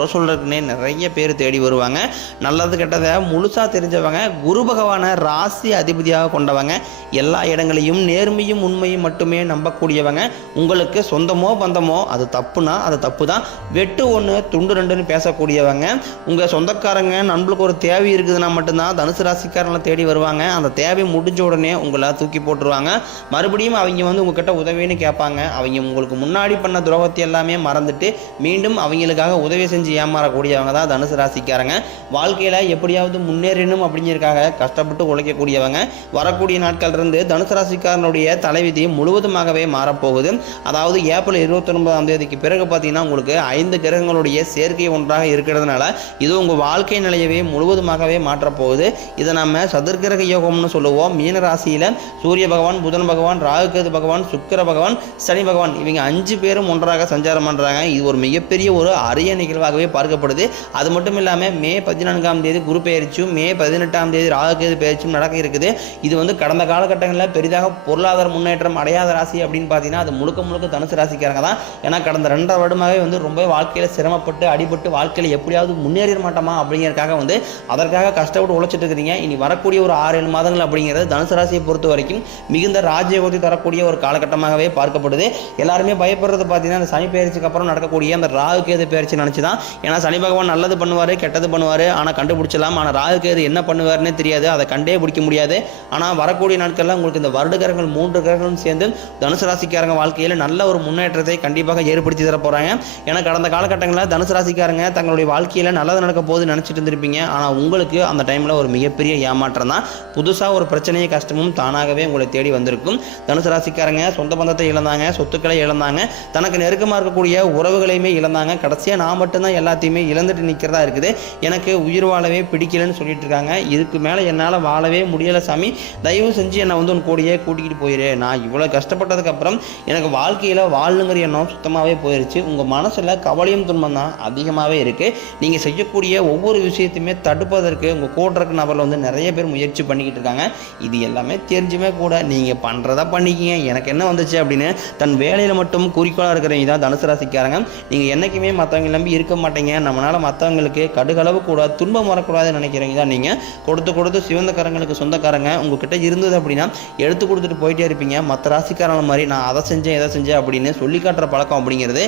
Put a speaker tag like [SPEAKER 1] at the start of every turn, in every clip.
[SPEAKER 1] குறை சொல்கிறதுனே நிறைய பேர் தேடி வருவாங்க நல்லது கெட்டதை முழுசாக தெரிஞ்சவங்க குரு பகவானை ராசி அதிபதியாக கொண்டவங்க எல்லா இடங்களையும் நேர்மையும் உண்மையும் மட்டுமே நம்பக்கூடியவங்க உங்களுக்கு சொந்தமோ பந்தமோ அது தப்புனா அது தப்பு தான் வெட்டு ஒன்று துண்டு ரெண்டுன்னு பேசக்கூடியவங்க உங்கள் சொந்தக்காரங்க நண்பளுக்கு ஒரு தேவை இருக்குதுன்னா மட்டும்தான் தனுசு ராசிக்காரங்களை தேடி வருவாங்க அந்த தேவை முடிஞ்ச உடனே உங்களை தூக்கி போட்டுருவாங்க மறுபடியும் அவங்க வந்து உங்ககிட்ட உதவின்னு கேட்பாங்க அவங்க உங்களுக்கு முன்னாடி பண்ண துரோகத்தை எல்லாமே மறந்துட்டு மீண்டும் அவங்களுக்காக உதவி செஞ்சு செஞ்சு ஏமாறக்கூடியவங்க தான் தனுசு ராசிக்காரங்க வாழ்க்கையில் எப்படியாவது முன்னேறணும் அப்படிங்கிறக்காக கஷ்டப்பட்டு உழைக்கக்கூடியவங்க வரக்கூடிய நாட்கள் இருந்து தனுசு ராசிக்காரனுடைய தலைவிதி முழுவதுமாகவே மாறப்போகுது அதாவது ஏப்ரல் இருபத்தொன்பதாம் தேதிக்கு பிறகு பார்த்தீங்கன்னா உங்களுக்கு ஐந்து கிரகங்களுடைய சேர்க்கை ஒன்றாக இருக்கிறதுனால இது உங்கள் வாழ்க்கை நிலையவே முழுவதுமாகவே மாற்றப்போகுது இதை நம்ம சதுர்கிரக யோகம்னு சொல்லுவோம் மீன ராசியில் சூரிய பகவான் புதன் பகவான் ராகுகேது பகவான் சுக்கர பகவான் சனி பகவான் இவங்க அஞ்சு பேரும் ஒன்றாக சஞ்சாரம் பண்ணுறாங்க இது ஒரு மிகப்பெரிய ஒரு அரிய நிகழ்வாகவே ஆகவே பார்க்கப்படுது அது மட்டும் இல்லாமல் மே பதினான்காம் தேதி குரு பெயர்ச்சியும் மே பதினெட்டாம் தேதி ராகுகேது பெயர்ச்சியும் நடக்க இருக்குது இது வந்து கடந்த காலகட்டங்களில் பெரிதாக பொருளாதார முன்னேற்றம் அடையாத ராசி அப்படின்னு பார்த்தீங்கன்னா அது முழுக்க முழுக்க தனுசு ராசிக்காரங்க தான் ஏன்னா கடந்த ரெண்டரை வருடமாகவே வந்து ரொம்ப வாழ்க்கையில் சிரமப்பட்டு அடிபட்டு வாழ்க்கையில் எப்படியாவது முன்னேறிட மாட்டோமா அப்படிங்கிறதுக்காக வந்து அதற்காக கஷ்டப்பட்டு உழைச்சிட்டு இருக்கிறீங்க இனி வரக்கூடிய ஒரு ஆறு ஏழு மாதங்கள் அப்படிங்கிறது தனுசு ராசியை பொறுத்த வரைக்கும் மிகுந்த ராஜயோகத்தை தரக்கூடிய ஒரு காலகட்டமாகவே பார்க்கப்படுது எல்லாருமே பயப்படுறது பார்த்தீங்கன்னா அந்த சனி பயிற்சிக்கு அப்புறம் நடக்கக்கூடிய அந்த ராகு கேது பயிற்சி நினச்சி தான் ஏன்னா சனி பகவான் நல்லது பண்ணுவார் கெட்டது பண்ணுவார் ஆனால் கண்டுபிடிச்சலாம் ஆனால் ராகுக்கு அது என்ன பண்ணுவார்னே தெரியாது அதை கண்டே பிடிக்க முடியாது ஆனால் வரக்கூடிய நாட்களில் உங்களுக்கு இந்த வருட கிரகங்கள் மூன்று கிரகங்களும் சேர்ந்து தனுசு ராசிக்காரங்க வாழ்க்கையில் நல்ல ஒரு முன்னேற்றத்தை கண்டிப்பாக ஏற்படுத்தி தர போகிறாங்க ஏன்னா கடந்த காலகட்டங்களில் தனுசு ராசிக்காரங்க தங்களுடைய வாழ்க்கையில் நல்லது நடக்க போது நினச்சிட்டு இருந்திருப்பீங்க ஆனால் உங்களுக்கு அந்த டைமில் ஒரு மிகப்பெரிய ஏமாற்றம் தான் புதுசாக ஒரு பிரச்சனையை கஷ்டமும் தானாகவே உங்களை தேடி வந்திருக்கும் தனுசு ராசிக்காரங்க சொந்த பந்தத்தை இழந்தாங்க சொத்துக்களை இழந்தாங்க தனக்கு நெருக்கமாக இருக்கக்கூடிய உறவுகளையுமே இழந்தாங்க கடைசியாக நான் மட்டும்தான் தான் எல்லாத்தையுமே இழந்துட்டு நிற்கிறதா இருக்குது எனக்கு உயிர் வாழவே பிடிக்கலன்னு சொல்லிட்டு இருக்காங்க இதுக்கு மேலே என்னால் வாழவே முடியலை சாமி தயவு செஞ்சு என்னை வந்து உன் கூடியே கூட்டிகிட்டு போயிரு நான் இவ்வளோ கஷ்டப்பட்டதுக்கப்புறம் எனக்கு வாழ்க்கையில் வாழணுங்கிற எண்ணம் சுத்தமாகவே போயிடுச்சு உங்கள் மனசில் கவலையும் துன்பம் தான் அதிகமாகவே இருக்குது நீங்கள் செய்யக்கூடிய ஒவ்வொரு விஷயத்தையுமே தடுப்பதற்கு உங்கள் கூட இருக்க நபரில் வந்து நிறைய பேர் முயற்சி பண்ணிக்கிட்டு இருக்காங்க இது எல்லாமே தெரிஞ்சுமே கூட நீங்கள் பண்ணுறதா பண்ணிக்கிங்க எனக்கு என்ன வந்துச்சு அப்படின்னு தன் வேலையில் மட்டும் குறிக்கோளாக இருக்கிறவங்க தான் தனுசு ராசிக்காரங்க நீங்கள் என்றைக்குமே மற்றவங்க நம்பி இருக்க மாட்டீங்க நம்மளால் மற்றவங்களுக்கு கடுகளவு கூடாது துன்பம் வரக்கூடாதுன்னு நினைக்கிறீங்க தான் நீங்கள் கொடுத்து கொடுத்து சிவந்தக்காரங்களுக்கு சொந்தக்காரங்க உங்ககிட்ட இருந்தது அப்படின்னா எடுத்து கொடுத்துட்டு போயிட்டே இருப்பீங்க மற்ற ராசிக்காரங்க மாதிரி நான் அதை செஞ்சேன் இதை செஞ்சேன் அப்படின்னு சொல்லி காட்டுற பழக்கம் அப்படிங்கிறது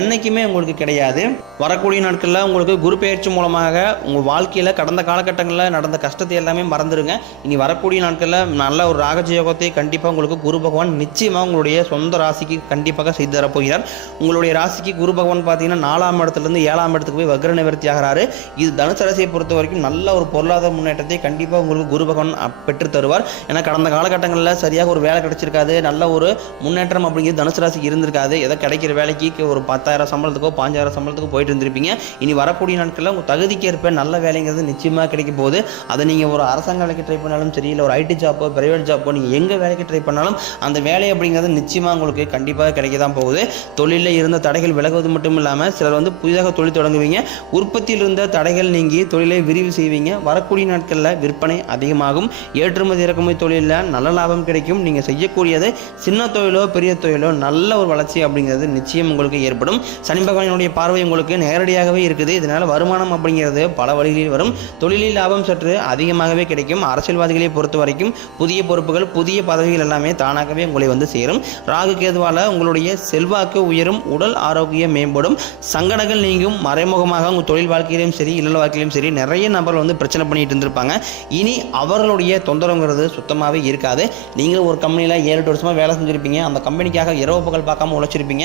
[SPEAKER 1] என்றைக்குமே உங்களுக்கு கிடையாது வரக்கூடிய நாட்களில் உங்களுக்கு குரு பயிற்சி மூலமாக உங்கள் வாழ்க்கையில் கடந்த காலகட்டங்களில் நடந்த கஷ்டத்தை எல்லாமே மறந்துடுங்க இனி வரக்கூடிய நாட்களில் நல்ல ஒரு ராகஜயோகத்தை கண்டிப்பாக உங்களுக்கு குரு பகவான் நிச்சயமாக உங்களுடைய சொந்த ராசிக்கு கண்டிப்பாக செய்து தரப்போகிறார் உங்களுடைய ராசிக்கு குரு பகவான் பார்த்தீங்கன்னா நாலாம் இடத்துலேருந்து ஏழாம் ஏழாம் இடத்துக்கு போய் வக்ர நிவர்த்தி ஆகிறாரு இது தனுசு ராசியை பொறுத்த வரைக்கும் நல்ல ஒரு பொருளாதார முன்னேற்றத்தை கண்டிப்பாக உங்களுக்கு குரு பகவான் பெற்று தருவார் ஏன்னா கடந்த காலகட்டங்களில் சரியாக ஒரு வேலை கிடைச்சிருக்காது நல்ல ஒரு முன்னேற்றம் அப்படிங்கிறது தனுசு ராசிக்கு இருந்திருக்காது ஏதோ கிடைக்கிற வேலைக்கு ஒரு பத்தாயிரம் சம்பளத்துக்கோ பாஞ்சாயிரம் சம்பளத்துக்கோ போயிட்டு இருந்திருப்பீங்க இனி வரக்கூடிய நாட்களில் உங்கள் தகுதிக்கேற்ப நல்ல வேலைங்கிறது நிச்சயமாக கிடைக்கும் போது அதை நீங்கள் ஒரு அரசாங்க வேலைக்கு ட்ரை பண்ணாலும் சரி இல்லை ஒரு ஐடி ஜாப்போ பிரைவேட் ஜாப்போ நீங்கள் எங்கே வேலைக்கு ட்ரை பண்ணாலும் அந்த வேலை அப்படிங்கிறது நிச்சயமாக உங்களுக்கு கண்டிப்பாக கிடைக்க தான் போகுது தொழிலில் இருந்த தடைகள் விலகுவது மட்டும் இல்லாமல் சிலர் வந்து புதிதாக தொழில் தொழில் தொடங்குவீங்க உற்பத்தியில் இருந்த தடைகள் நீங்கி தொழிலை விரிவு செய்வீங்க வரக்கூடிய நாட்களில் விற்பனை அதிகமாகும் ஏற்றுமதி இறக்குமதி தொழிலில் நல்ல லாபம் கிடைக்கும் நீங்கள் செய்யக்கூடியது சின்ன தொழிலோ பெரிய தொழிலோ நல்ல ஒரு வளர்ச்சி அப்படிங்கிறது நிச்சயம் உங்களுக்கு ஏற்படும் சனி பகவானுடைய பார்வை உங்களுக்கு நேரடியாகவே இருக்குது இதனால் வருமானம் அப்படிங்கிறது பல வழிகளில் வரும் தொழிலில் லாபம் சற்று அதிகமாகவே கிடைக்கும் அரசியல்வாதிகளை பொறுத்த வரைக்கும் புதிய பொறுப்புகள் புதிய பதவிகள் எல்லாமே தானாகவே உங்களை வந்து சேரும் ராகு கேதுவால் உங்களுடைய செல்வாக்கு உயரும் உடல் ஆரோக்கியம் மேம்படும் சங்கடங்கள் நீங்கும் மறைமுகமாக அவங்க தொழில் வாழ்க்கையிலும் சரி இல்ல வாழ்க்கையிலும் சரி நிறைய நபர்கள் வந்து பிரச்சனை பண்ணிட்டு இருந்திருப்பாங்க இனி அவர்களுடைய தொந்தரவுங்கிறது சுத்தமாகவே இருக்காது நீங்கள் ஒரு கம்பெனியில் ஏழு எட்டு வருஷமாக வேலை செஞ்சுருப்பீங்க அந்த கம்பெனிக்காக இரவு பகல் பார்க்காம உழைச்சிருப்பீங்க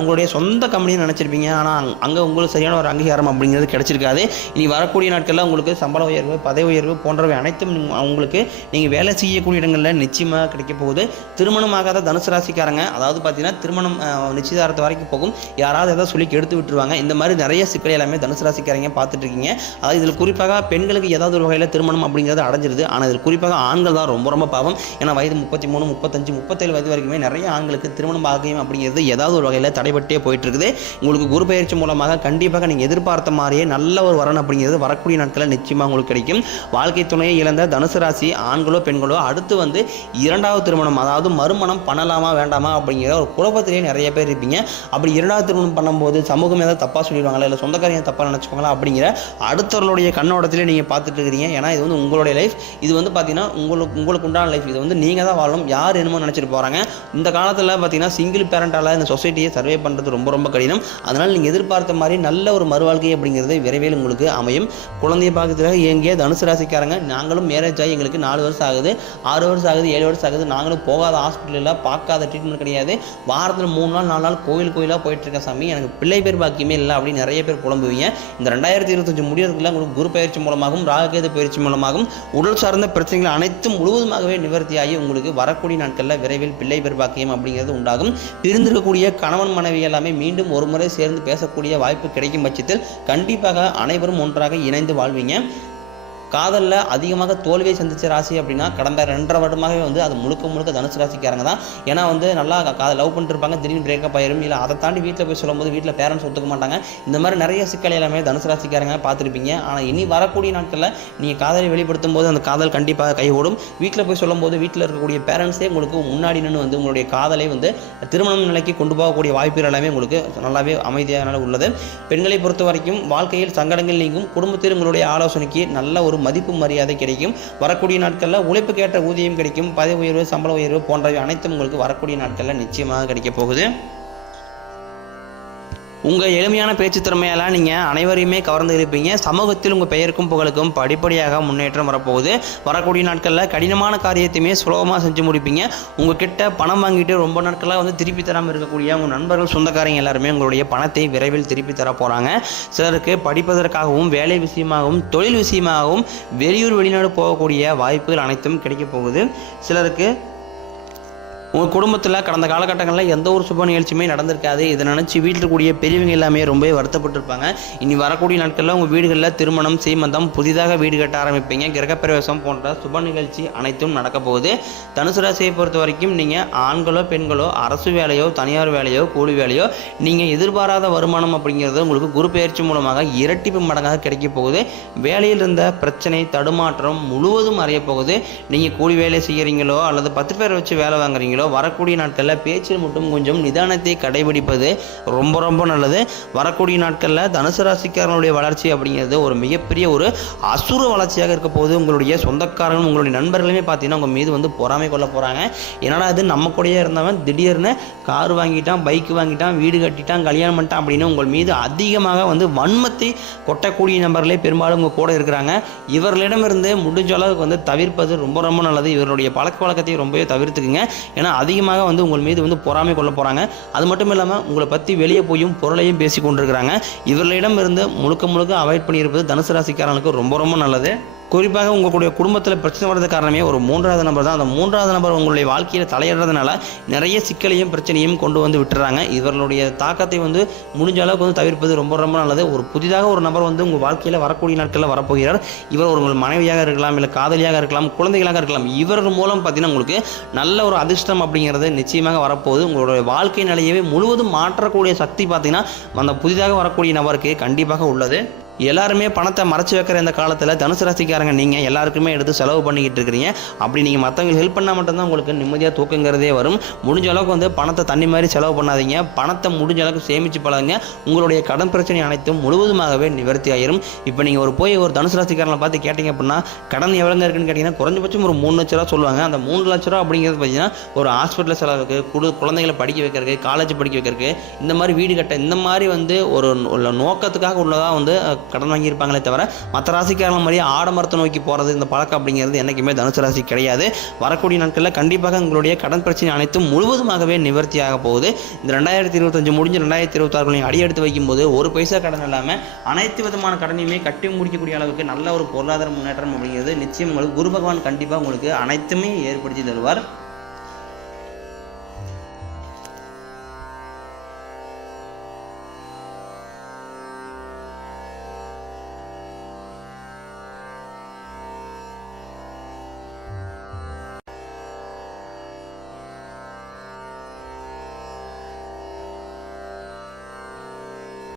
[SPEAKER 1] உங்களுடைய சொந்த கம்பெனின்னு நினச்சிருப்பீங்க ஆனால் அங்கே உங்களுக்கு சரியான ஒரு அங்கீகாரம் அப்படிங்கிறது கிடச்சிருக்காது இனி வரக்கூடிய நாட்களில் உங்களுக்கு சம்பள உயர்வு பதவி உயர்வு போன்றவை அனைத்தும் உங்களுக்கு நீங்கள் வேலை செய்யக்கூடிய இடங்களில் நிச்சயமாக கிடைக்க போகுது திருமணமாகாத தனுசு ராசிக்காரங்க அதாவது பார்த்தீங்கன்னா திருமணம் நிச்சயதாரத்து வரைக்கும் போகும் யாராவது எதாவது சொல்லி எடுத்து விட்டுருவாங்க இந்த மாதிரி நிறைய சிக்கலை எல்லாமே தனுசு ராசிக்காரங்க பார்த்துட்ருக்கீங்க அதாவது இதில் குறிப்பாக பெண்களுக்கு ஏதாவது ஒரு வகையில் திருமணம் அப்படிங்கிறது அடைஞ்சிருது ஆனால் இதில் குறிப்பாக ஆண்கள் தான் ரொம்ப ரொம்ப பாவம் ஏன்னா வயது முப்பத்தி மூணு முப்பத்தஞ்சு முப்பத்தேழு வயது வரைக்குமே நிறைய ஆண்களுக்கு திருமணம் ஆகியும் அப்படிங்கிறது ஏதாவது ஒரு வகையில் தடைபட்டே இருக்குது உங்களுக்கு குரு பயிற்சி மூலமாக கண்டிப்பாக நீங்கள் எதிர்பார்த்த மாதிரியே நல்ல ஒரு வரன் அப்படிங்கிறது வரக்கூடிய நாட்களில் நிச்சயமாக உங்களுக்கு கிடைக்கும் வாழ்க்கை துணையை இழந்த தனுசு ராசி ஆண்களோ பெண்களோ அடுத்து வந்து இரண்டாவது திருமணம் அதாவது மறுமணம் பண்ணலாமா வேண்டாமா அப்படிங்கிற ஒரு குழப்பத்திலேயே நிறைய பேர் இருப்பீங்க அப்படி இரண்டாவது திருமணம் பண்ணும்போது சமூகம் ஏதாவது தப்பாக சொல்லிடுவாங்களா இல்லை சொந்தக்காரங்க தப்பாக நினச்சிக்கோங்களா அப்படிங்கிற அடுத்தவர்களுடைய கண்ணோட்டத்திலே நீங்கள் பார்த்துட்டு இருக்கிறீங்க ஏன்னா இது வந்து உங்களுடைய லைஃப் இது வந்து பார்த்தீங்கன்னா உங்களுக்கு உங்களுக்கு உண்டான லைஃப் இது வந்து நீங்கள் தான் வாழணும் யார் என்னமோ நினச்சிட்டு போகிறாங்க இந்த காலத்தில் பார்த்தீங்கன்னா சிங்கிள் பேரண்டால் இந்த சொசைட்டியை சர்வே பண்ணுறது ரொம்ப ரொம்ப கடினம் அதனால் நீங்கள் எதிர்பார்த்த மாதிரி நல்ல ஒரு மறுவாழ்க்கை அப்படிங்கிறது விரைவில் உங்களுக்கு அமையும் குழந்தைய பார்க்கறதுக்காக எங்கேயே தனுசு ராசிக்காரங்க நாங்களும் மேரேஜ் ஆகி எங்களுக்கு நாலு வருஷம் ஆகுது ஆறு வருஷம் ஆகுது ஏழு வருஷம் ஆகுது நாங்களும் போகாத ஹாஸ்பிட்டலில் பார்க்காத ட்ரீட்மெண்ட் கிடையாது வாரத்தில் மூணு நாள் நாலு நாள் கோயில் கோயிலாக போயிட்டுருக்கேன் சாமி எனக்கு பிள்ளை பேர் பாக்கியமே இல்லை பண்ணிடலாம் அப்படின்னு நிறைய பேர் புலம்புவீங்க இந்த ரெண்டாயிரத்தி இருபத்தஞ்சு முடியறதுக்குலாம் உங்களுக்கு குரு பயிற்சி மூலமாகவும் ராககேது பயிற்சி மூலமாகவும் உடல் சார்ந்த பிரச்சனைகள் அனைத்தும் முழுவதுமாகவே நிவர்த்தியாகி உங்களுக்கு வரக்கூடிய நாட்களில் விரைவில் பிள்ளை பெருபாக்கியம் அப்படிங்கிறது உண்டாகும் பிரிந்திருக்கக்கூடிய கணவன் மனைவி எல்லாமே மீண்டும் ஒரு முறை சேர்ந்து பேசக்கூடிய வாய்ப்பு கிடைக்கும் பட்சத்தில் கண்டிப்பாக அனைவரும் ஒன்றாக இணைந்து வாழ்வீங்க காதலில் அதிகமாக தோல்வியை சந்தித்த ராசி அப்படின்னா கடந்த ரெண்டரை வருடமாகவே வந்து அது முழுக்க முழுக்க தனுசு ராசிக்காரங்க தான் ஏன்னா வந்து நல்லா காதல் லவ் பண்ணிருப்பாங்க திடீர்னு பிரேக்கப் ஆயிரும் இல்லை அதை தாண்டி வீட்டில் போய் சொல்லும்போது வீட்டில் பேரண்ட்ஸ் ஒத்துக்க மாட்டாங்க இந்த மாதிரி நிறைய சிக்கல் எல்லாமே தனுசு ராசிக்காரங்க பார்த்துருப்பீங்க ஆனால் இனி வரக்கூடிய நாட்களில் நீங்கள் காதலை வெளிப்படுத்தும் போது அந்த காதல் கண்டிப்பாக கைகூடும் வீட்டில் போய் சொல்லும்போது வீட்டில் இருக்கக்கூடிய பேரண்ட்ஸே உங்களுக்கு முன்னாடி நின்று வந்து உங்களுடைய காதலை வந்து திருமணம் நிலைக்கு கொண்டு போகக்கூடிய வாய்ப்புகள் எல்லாமே உங்களுக்கு நல்லாவே அமைதியான உள்ளது பெண்களை பொறுத்த வரைக்கும் வாழ்க்கையில் சங்கடங்கள் நீங்கும் குடும்பத்தில் உங்களுடைய ஆலோசனைக்கு நல்ல ஒரு ஒரு மதிப்பு மரியாதை கிடைக்கும் வரக்கூடிய நாட்களில் உழைப்புக்கேற்ற ஊதியம் கிடைக்கும் பதவி உயர்வு சம்பள உயர்வு போன்றவை அனைத்தும் உங்களுக்கு வரக்கூடிய நாட்களில் நிச்சயமாக கிடைக்கப் போகுது உங்கள் எளிமையான பேச்சு திறமையெல்லாம் நீங்கள் அனைவரையுமே கவர்ந்து இருப்பீங்க சமூகத்தில் உங்கள் பெயருக்கும் புகழுக்கும் படிப்படியாக முன்னேற்றம் வரப்போகுது வரக்கூடிய நாட்களில் கடினமான காரியத்தையுமே சுலபமாக செஞ்சு முடிப்பீங்க உங்கள் கிட்ட பணம் வாங்கிட்டு ரொம்ப நாட்களாக வந்து திருப்பி தராமல் இருக்கக்கூடிய உங்கள் நண்பர்கள் சொந்தக்காரங்க எல்லாருமே உங்களுடைய பணத்தை விரைவில் திருப்பி தர போகிறாங்க சிலருக்கு படிப்பதற்காகவும் வேலை விஷயமாகவும் தொழில் விஷயமாகவும் வெளியூர் வெளிநாடு போகக்கூடிய வாய்ப்புகள் அனைத்தும் கிடைக்கப் போகுது சிலருக்கு உங்கள் குடும்பத்தில் கடந்த காலகட்டங்களில் எந்த ஒரு சுப நிகழ்ச்சியுமே நடந்திருக்காது இதை நினச்சி வீட்டில் இருக்கக்கூடிய பெரியவங்க எல்லாமே ரொம்பவே வருத்தப்பட்டிருப்பாங்க இனி வரக்கூடிய நாட்களில் உங்கள் வீடுகளில் திருமணம் சீமந்தம் புதிதாக வீடு கட்ட ஆரம்பிப்பீங்க கிரகப்பிரவேசம் போன்ற சுப நிகழ்ச்சி அனைத்தும் நடக்க போகுது தனுசு ராசியை பொறுத்த வரைக்கும் நீங்கள் ஆண்களோ பெண்களோ அரசு வேலையோ தனியார் வேலையோ கூலி வேலையோ நீங்கள் எதிர்பாராத வருமானம் அப்படிங்கிறது உங்களுக்கு குரு பயிற்சி மூலமாக இரட்டிப்பு மடங்காக கிடைக்க போகுது வேலையில் இருந்த பிரச்சனை தடுமாற்றம் முழுவதும் அறிய போகுது நீங்கள் கூலி வேலை செய்கிறீங்களோ அல்லது பத்து பேர் வச்சு வேலை வாங்குறீங்களோ பார்த்தீங்களோ வரக்கூடிய நாட்களில் பேச்சில் மட்டும் கொஞ்சம் நிதானத்தை கடைபிடிப்பது ரொம்ப ரொம்ப நல்லது வரக்கூடிய நாட்களில் தனுசு ராசிக்காரனுடைய வளர்ச்சி அப்படிங்கிறது ஒரு மிகப்பெரிய ஒரு அசுர வளர்ச்சியாக இருக்க போது உங்களுடைய சொந்தக்காரங்களும் உங்களுடைய நண்பர்களுமே பார்த்தீங்கன்னா உங்கள் மீது வந்து பொறாமை கொள்ள போகிறாங்க என்னடா அது நம்ம கூடயே இருந்தவன் திடீர்னு கார் வாங்கிட்டான் பைக் வாங்கிட்டான் வீடு கட்டிட்டான் கல்யாணம் பண்ணிட்டான் அப்படின்னு உங்கள் மீது அதிகமாக வந்து வன்மத்தை கொட்டக்கூடிய நபர்களே பெரும்பாலும் உங்கள் கூட இருக்கிறாங்க இவர்களிடமிருந்து முடிஞ்ச அளவுக்கு வந்து தவிர்ப்பது ரொம்ப ரொம்ப நல்லது இவருடைய பழக்க வழக்கத்தை ரொம்பவே தவிர்த்துக்குங்க ஏன்னா பார்த்தீங்கன்னா அதிகமாக வந்து உங்கள் மீது வந்து பொறாமை கொள்ள போகிறாங்க அது மட்டும் இல்லாமல் உங்களை பற்றி வெளியே போயும் பொருளையும் பேசி கொண்டிருக்கிறாங்க இவர்களிடம் இருந்து முழுக்க முழுக்க அவாய்ட் பண்ணியிருப்பது தனுசு ராசிக்காரங்களுக்கு ரொம்ப ரொம்ப நல்லது குறிப்பாக உங்களுடைய குடும்பத்தில் பிரச்சனை வர்றது காரணமே ஒரு மூன்றாவது நபர் தான் அந்த மூன்றாவது நபர் உங்களுடைய வாழ்க்கையில் தலையிடுறதுனால நிறைய சிக்கலையும் பிரச்சனையும் கொண்டு வந்து விட்டுறாங்க இவர்களுடைய தாக்கத்தை வந்து முடிஞ்ச அளவுக்கு வந்து தவிர்ப்பது ரொம்ப ரொம்ப நல்லது ஒரு புதிதாக ஒரு நபர் வந்து உங்கள் வாழ்க்கையில் வரக்கூடிய நாட்களில் வரப்போகிறார் இவர் உங்கள் மனைவியாக இருக்கலாம் இல்லை காதலியாக இருக்கலாம் குழந்தைகளாக இருக்கலாம் இவர்கள் மூலம் பார்த்தீங்கன்னா உங்களுக்கு நல்ல ஒரு அதிர்ஷ்டம் அப்படிங்கிறது நிச்சயமாக வரப்போகுது உங்களுடைய வாழ்க்கை நிலையவே முழுவதும் மாற்றக்கூடிய சக்தி பார்த்தீங்கன்னா அந்த புதிதாக வரக்கூடிய நபருக்கு கண்டிப்பாக உள்ளது எல்லாருமே பணத்தை மறைச்சி வைக்கிற இந்த காலத்தில் தனுசு ராசிக்காரங்க நீங்கள் எல்லாருக்குமே எடுத்து செலவு பண்ணிக்கிட்டு இருக்கிறீங்க அப்படி நீங்கள் மற்றவங்களுக்கு ஹெல்ப் பண்ணால் மட்டும்தான் உங்களுக்கு நிம்மதியாக தூக்குங்கிறதே வரும் முடிஞ்ச அளவுக்கு வந்து பணத்தை தண்ணி மாதிரி செலவு பண்ணாதீங்க பணத்தை முடிஞ்ச அளவுக்கு சேமித்து பழகுங்க உங்களுடைய கடன் பிரச்சனை அனைத்தும் முழுவதுமாகவே நிவர்த்தி ஆயிரும் இப்போ நீங்கள் ஒரு போய் ஒரு தனுசு ராசிக்காரங்களை பார்த்து கேட்டிங்க அப்படின்னா கடன் எவ்வளோங்க இருக்குன்னு கேட்டிங்கன்னா குறைஞ்சபட்சம் ஒரு மூணு லட்ச ரூபா சொல்லுவாங்க அந்த மூணு லட்ச ரூபா அப்படிங்கிறது பார்த்தீங்கன்னா ஒரு ஹாஸ்பிட்டல் செலவுக்கு குடு குழந்தைகளை படிக்க வைக்கிறதுக்கு காலேஜ் படிக்க வைக்கிறதுக்கு இந்த மாதிரி வீடு கட்ட இந்த மாதிரி வந்து ஒரு நோக்கத்துக்காக உள்ளதாக வந்து கடன் வாங்கியிருப்பாங்களே தவிர மற்ற ராசிக்காரங்க மாதிரி ஆடம்பரத்தை நோக்கி போகிறது இந்த பழக்கம் அப்படிங்கிறது என்றைக்குமே தனுசு ராசி கிடையாது வரக்கூடிய நாட்களில் கண்டிப்பாக உங்களுடைய கடன் பிரச்சனை அனைத்தும் முழுவதுமாகவே நிவர்த்தியாக போகுது இந்த ரெண்டாயிரத்தி இருபத்தஞ்சு முடிஞ்சு ரெண்டாயிரத்தி இருபத்தாறுகளையும் எடுத்து வைக்கும்போது ஒரு பைசா கடன் இல்லாமல் அனைத்து விதமான கடனையுமே கட்டி முடிக்கக்கூடிய அளவுக்கு நல்ல ஒரு பொருளாதார முன்னேற்றம் அப்படிங்கிறது நிச்சயம் உங்களுக்கு குரு பகவான் கண்டிப்பாக உங்களுக்கு அனைத்துமே ஏற்படுத்தி தருவார்